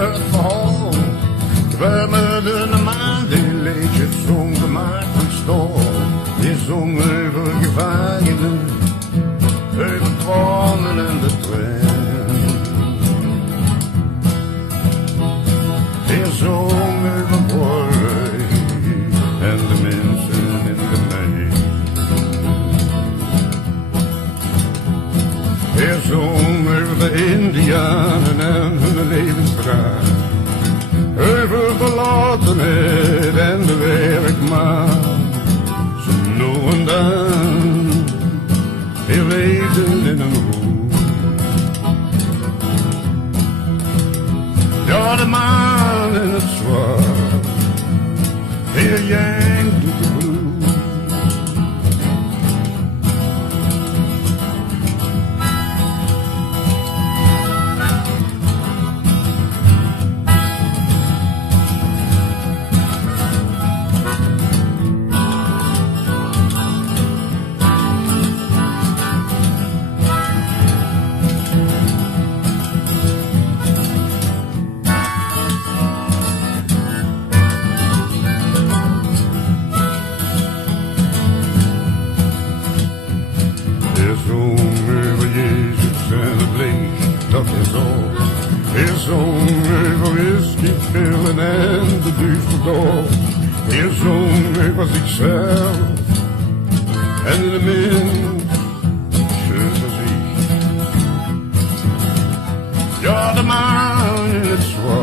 het verhaal. Terwijl me de maan die liedjes zong de Maarten Stoel. Die zong over gevangenen, over tranen en de trein. Die zong over Borrey en de mensen in de Main. Die zong over de Indianen en hun levensvraag. Over verlatenheid en de werkmaan. Ze nu en dan weer leefden in een roer. Ja, de maan in het zwart, weer jankt de bloed. Dat is al. Weer zong over whisky, pillen en de duivel door. Weer zong over zichzelf en de min voor zich. Ja, de maan in het zwart.